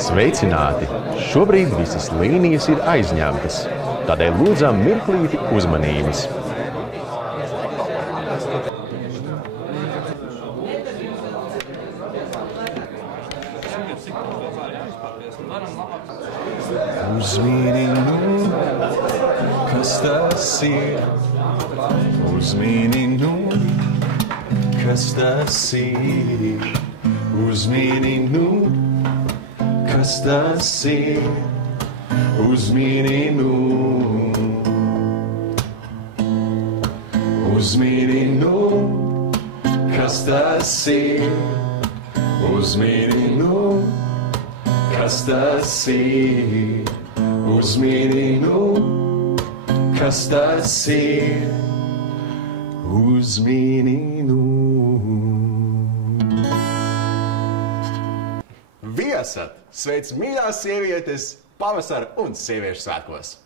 Sveicināti! Šobrīd visas līnijas ir aizņemtas, tādēļ lūdzam mirklīti uzmanības. Uzmini nu, kas tas ir? Uzmini nu, kas tas ir? Uzmini nu, kas tas ir? Uzmini nu. Uzmini nu, kas tas ir? Uzmini nu, kas tas ir? Uzmini nu, kas tas ir? Uzmini nu. Viesat! Sveic mīļās sievietes pavasara un sieviešu svētkos!